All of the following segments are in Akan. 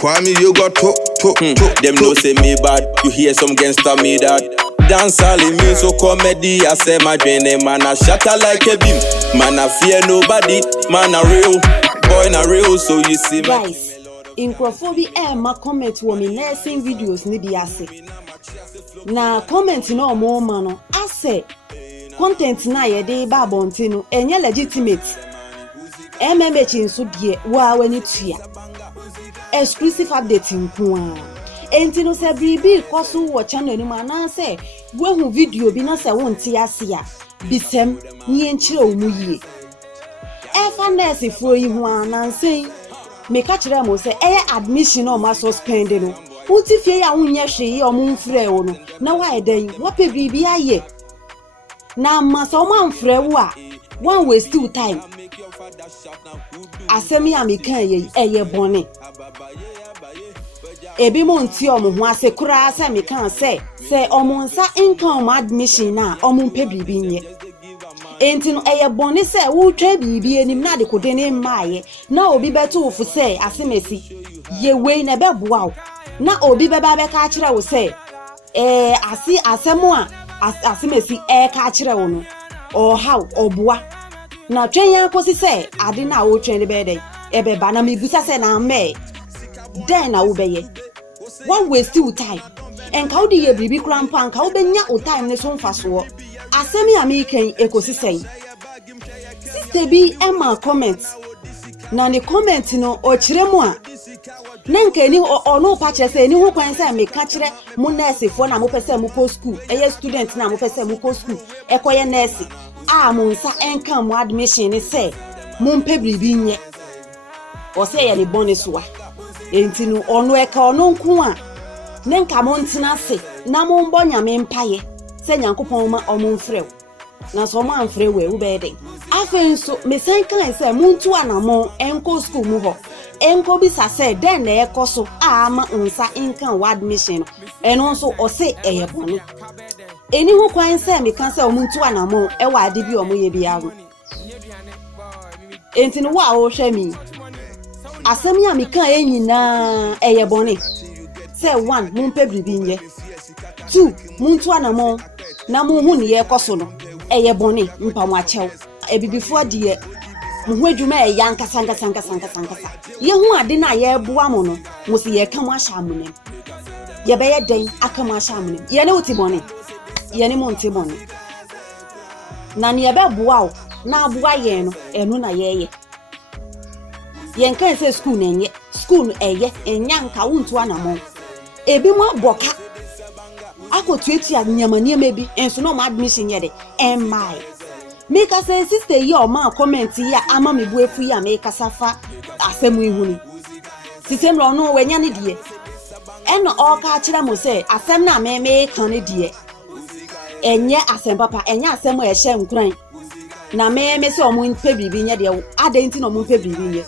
Kwame, you got to. Them no say me bad. You hear some gangster me that. Dance all in me so comedy. I say my dream, man I shatter like a beam. Man I fear nobody. Man I real. Boy na real, so you see me. Guys, in Crawford ma comment wo me nursing videos ni bi ase. Na comment no mo ma no ase content na ye de ba bonti no enye legitimate. MMH nso de wa wani tua. Exclusive update nko a. Enti no se bribi koso wo channel ni ma na se wo hu video bi na se wonte ase a bisem ni enchire omu yie. Efa nurse fo yi ho anansen me ka kire mo se eye admission o ma suspend no unti fie ya wonye hwe o mo mfre wo no na wa edan wo pe bribi aye na ma so ma mfre wo a one waste time asemi amikan ye eye bone ebi mo nti o mo ho ase kura se me kan se omo nsa income admission na omo pe bribi nye enti no eye bone se wo twa bibi enim na de kode ne maaye na obi beto ofu se asemesi ye wei na beboa wo na obi beba be ka kire wo se asemo a asemesi ka kire wo no o how oboa na twen akosi se ade na wo twen de be dey ebeba na mebusa se na me den na wo beye one waste your time enka wo de ye bibi krampa enka wo benya o time ne so mfa so asemi amikan ekosisen sister bi ema comment na ne comment no o kire mu a na nka ni ono pa kire se ni ho kwan se me ka kire mu nurse fo na mo pese mu ko school eye student na mo pese mu ko school ekoye nurse a mo nsa enka mo admission ni se mo mpe bribi nye o se ye ni bonus wa enti no ono eka ono nku a na nka mo ntina se na mo mbo nyame mpaye se nyankopon ma omumfrew na so mo amfrew we ubede afenso me san kan se muntu anamo enko school mu ho enko bi sa se den na ekoso ama nsa inkan wa admission eno nso o se eye bone eni ho kwan se me kan se muntu anamo e wa ade bi omoye bi ago enti no wa o hwe mi asemi a me kan enyina eye bone se 1 mu mpe bribi nye 2 muntu anamo na mu hu ne ye koso no eye bone mpa mu achew ebibifo de mu hu adwuma e ya nkasa ye hu ade na ye boa mo no mo se ye ka mu ahya amunem ye be ye den aka mu ahya amunem ye ne uti bone ye ne mo nti bone na ne ye be boa o na aboa ye no enu na ye ye nkan se school na enye school eye enya nka wontu anamo ebi mo aboka akotueti anyamanie mebi enso no ma admission ye de my make us say sister ye o ma comment ya ama me bu efu ya me kasafa asemu ihuni sitem ro no wenya ne die eno o ka kire mo say asem na me kan ne die enye asem papa enye asem e hye nkuran na me say o mu pe bibi nye de adenti no mu pe bibi nye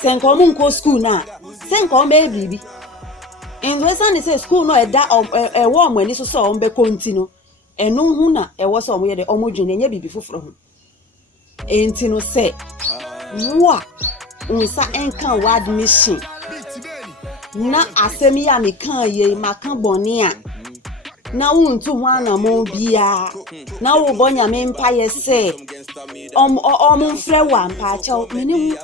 senko mu nko school na senko me bibi in the sun say school no e da e wo mo ani so so on be continue enu hu na e wo so omo ye de omo dwene nya bibi foforo ho enti no say wa unsa enkan wa admission na asemi ya me kan ye makan bone a na wontu ho anamo bia na wo bonya me mpa ye se omo mfre wa mpa chaw meni hu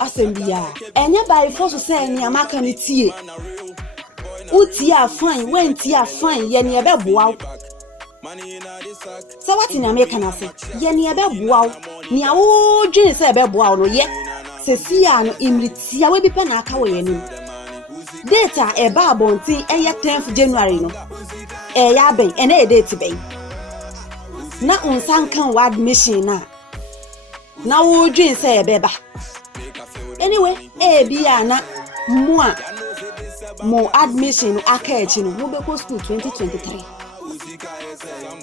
asembia enye by force say ni amaka ne tie uti a fine wenti a fine ye ne ebe boa so what in America na say ye ne ebe boa ni awo dwen say ebe boa no ye se sia no imritia we bi pe na aka wo ye nim data eba abonti eye 10th January no ya ben ene date ben na unsan kan wa admission na wo dwen say ebe ba anyway bia na mo admission aka echi no mo be ko school 2023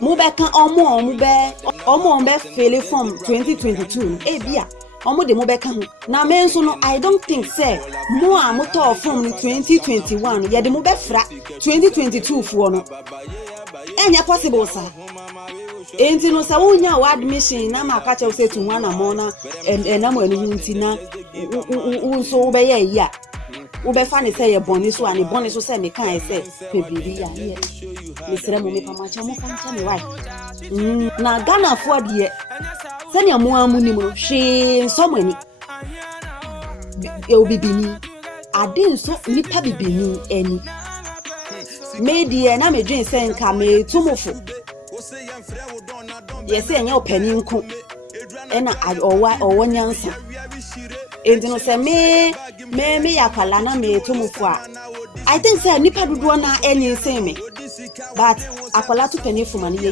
mo be kan omo be fill form 2022 bia omo de mo be kan na me nso no I don't think say mo a mo to form 2021 ye de mo be fra 2022 fo no enya possible sa enti no sa wonya wa admission na ma ka che say to one na mo na na mo enu nti na unso be ye ya Ubefa ne say ye boni so ani boni so say me kan say pe bibi ya ye. Me sere mo me pa ma cha mo fa ncha me why. Na Ghana fo de se ne mo amu ni mo hwe so mani. E obibini ade so nipa bibini eni. Me die na me dwen say nka me tumofo. Yes enye opani nko. Ena owo nyansa. Enti no say me yakwala na me tumofo a. I think say nipa dodo na enyi say me. But akwala to penny from ani ye.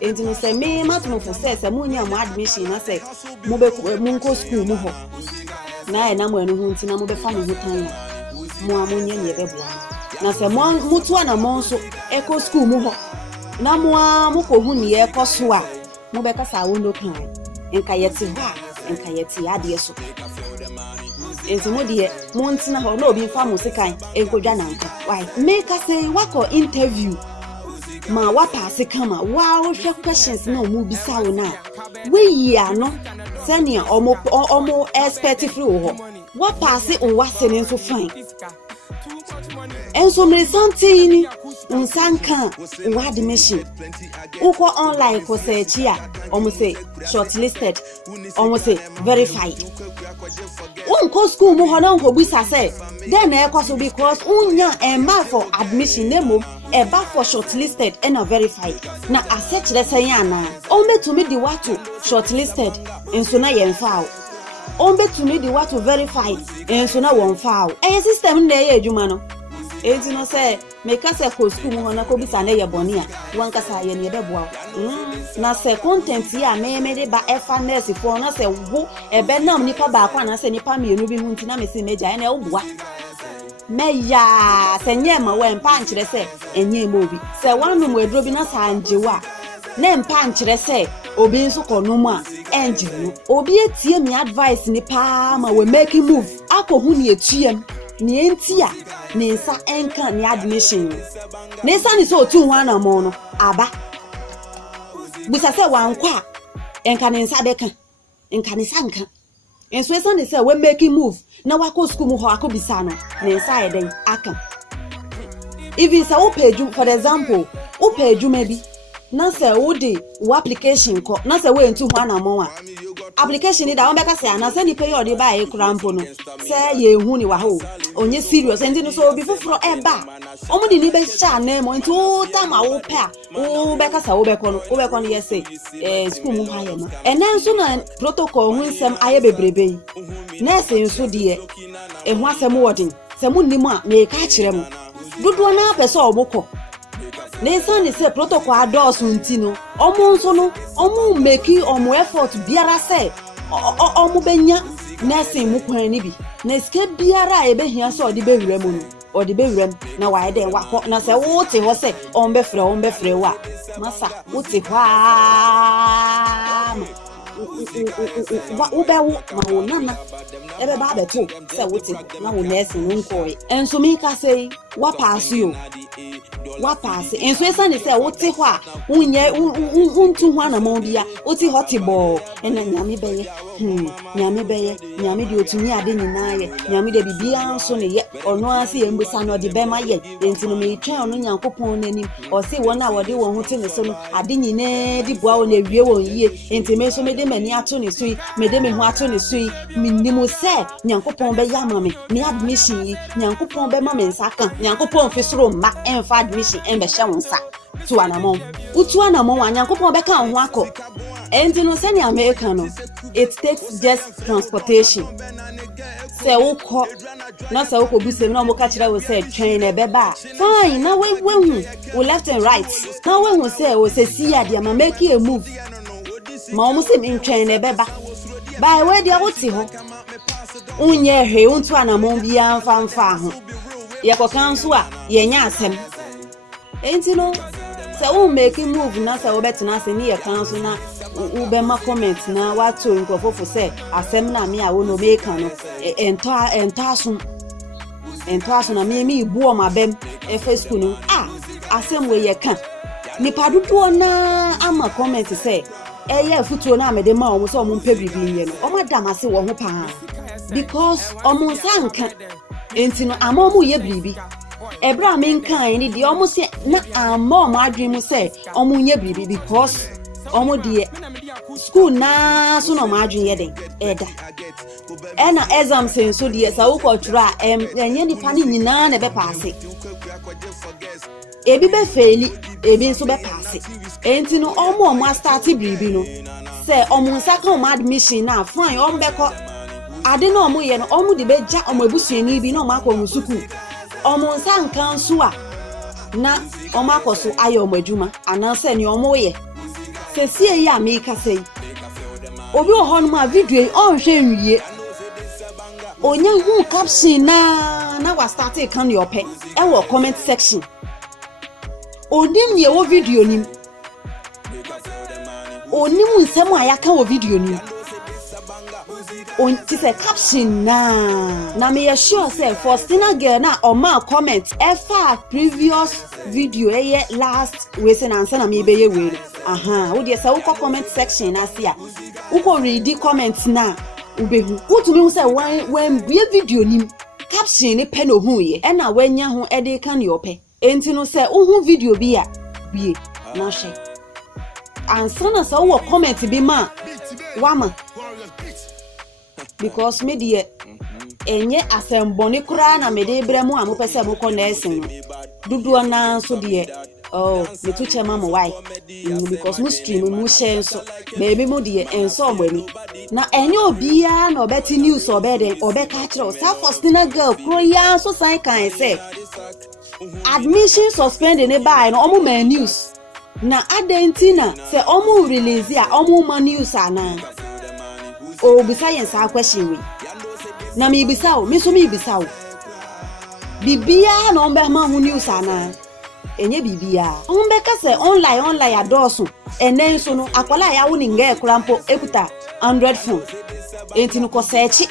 Enti no say me matumofo say mo nya mo admission na say mo be mo nko school mu ho. Na e na mo enu hu nti na mo be fa me ho tan mo amonye ne be boa. Na say mo mutu na mo nso eko school mu ho. Na mo ko hu ne eko so a mo be kasa wo no kan. Enka yeti ha, enka yeti ade so. Enti mo de mo ntina ho na obi fa mo sekan enkodwa na nka. Why? Make us say wako interview. Ma wa pass kama wa wo hwe questions na omu bisa wo na. We yi ano senia omo expect free wo. Wa pass o wa se nso fine. Enso me something unsanka wa admission. Uko online ko search ya omo say shortlisted omo say verified. Unko school mu hono unko bisa say then e kwaso because unya emma for admission nemo eba for shortlisted and verified na asset le say yana o metumi di watu shortlisted enso na yemfa o metumi di watu verified enso na wonfa e system na ye adwuma no enti no say make us ko school mu hono ko bisa na ye boni a wanka sa ye ne beboa na say content ya me de ba efa nurse for na say wo ebe nam nipa ba kwa na say nipa mienu bi hu nti na me say meja na oboa meya se nyema we mpa nkyere se enye mobi se wanu mu edro bi na sa anjewa na mpa nkyere se obi nso kono a enje no obi etie me advice ni pa ma we make move akohu ni etuem ni enti a ni nsa enka ni admission ni nsa ni so otu ho na mo no aba busa se wankwa enka ni nsa beka enka ni sanka enso esa ni se we make move na wako school mu ho akobisa no na nsa eden aka even say opaju for example opaju maybe na say wo de wo application ko na say we ntu ho na mo a application ni da won beka say na say ni pay odi ba e krampo no say ye hu ni wa ho onye serious enti no so obi foforo eba omo di ni be sha na mo enti o ta ma wo pe a wo beka say wo beko no yes school mu ha ye no enen so na protocol hu nsem aye bebrebe na say nso de e hu asem wodin say mu nnim a me ka kire mo dodo na pese oboko Nesa say protocol adults untino. Omo nso no, omo make omo effort biara say. Omo benya nursing mu kwan ni bi. Na sika biara ebe hia so odi be wura mu no. Odi be wura na wa de wakọ na say wo te ho say on be frɛ wa. Masa wo te ho a. Wo be wo ma wo nana. Ebe ba be to say wo te na wo nursing nko. Enso mi ka say wa pass you. Wa pass enso esa ne say wo te ho a unye untu ho na mo bia wo te hot ball ena nyame beye nyame de otumi ade nyina ye nyame de bibia nso ne ye ono ase ye mbusa no de be ma ye enti no me twa ono nyankopon nanim o se wona wode wo ho te ne so no ade nyina di boa wo na wie wo yie enti me so me de mani ato ne so yi me de me ho ato ne so yi minimo se nyankopon be ya ma me admission yi nyankopon be ma me nsaka nyankopon fi soro ma enfa admission embe hye wonsa tu anamon utu anamon anyankopon be kan ho akọ enti no se ni America no it takes just transportation se ukọ na se ukọ bi se na mo ka kire we se train e be ba fine na we hu we left and right na we hu se o se si ade ma make a move ma o mo se in train e be ba by we dia wuti ho unye he untu anamon bi amfa ho ye ko kanso a ye nya asem enti no se o make move na se o betina se ni ye kanso na u be ma comment na wato nkofofo se asem na me a wo no be kan no entaso na me ibu o mabem efe school no asem we ye kan ni padudo na ama comment se eye futuo na me de ma o mo so o mo mpe bibi ye no o madam ase wo ho pa because o mo sanka enti no amomu ye bribi ebra me nkan ni de omo se na amom adwen mu se omo nye bribi because omo de school na so no madwen ye den eda ena exam sen so de sa wo kwatura enye nipa ni nyina na be paase ebi be faili ebi nso be paase enti no omo start bribi no se omo nsa kan admission na fine omo be ko ade na omo ye no omo de be ja omo ebusuani bi na omo akọ suku omo nsa nkan so a na omo akoso ayo omo adwuma ananse ne omo ye sesie ya me ka sei obi o hono ma video on hwe nwie onya hu caption na wa start e kan your pe e wo comment section onim ye wo video nim onim nsem ayaka wo video nim on ti say caption na me sure say for Stina girl na o ma comment e fa previous video last we say na answer na me be ye we wo dey say wo comment section na see a wo read the comment na ubehu utumi hu say when be video nim caption ni pe no hu ye e na wanya ho e dey kan your pe enti no say wo video bi a bie na hye answer na say wo comment bi ma wama because me de enye asemboni kura na me de bremu amopese mo connection dudu na so de me tu chema mo why because mo stream mo share so baby mo de enso gbani na enye obia na obeti news obede obeka kire sa Faustina girl kro ya so sai kan say admission suspended ne buy no omo man news na adentina say omo release a omo man news ana o bisa yen sa question we na me bisa o me so me bisa o bibia na ombe ma hu news ana enye bibia ombe ka se online adoso enen so no akwala ya wo ni nga ekrampo ekuta 100 phone enti no ko search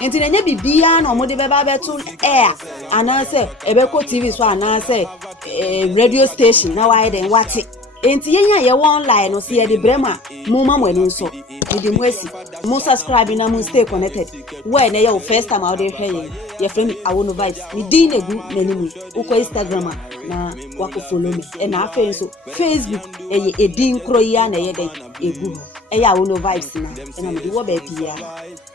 enti enye bibia na omode beba betu air ana se ebeko TV so ana se radio station na why den wati enti yenya ye online no se ye de brema mo ma mo enu so di mwesi mo subscribe na mo stay connected where na your first time out there here your friend Awono Vibes mi din egu nanimu uko Instagram na wako follow me e na afen so Facebook e edin kro ya na ye den egu e ya Awono Vibes na e na me di wo ba bia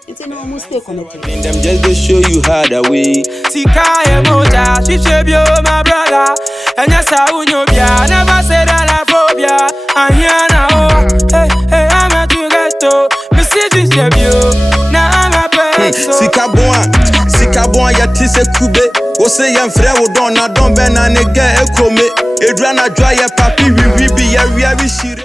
enti no mo stay connected And them just to show you how the way Sikaye moja shishebio my brother and yes I unyo bia never said that I phobia and here now hey I'm a to get to message shebio na I'm a person Sikabon ya tise kube o se yan frère wo don na don be na nega ekome edra na dwa ya papi wi bi ya wi shire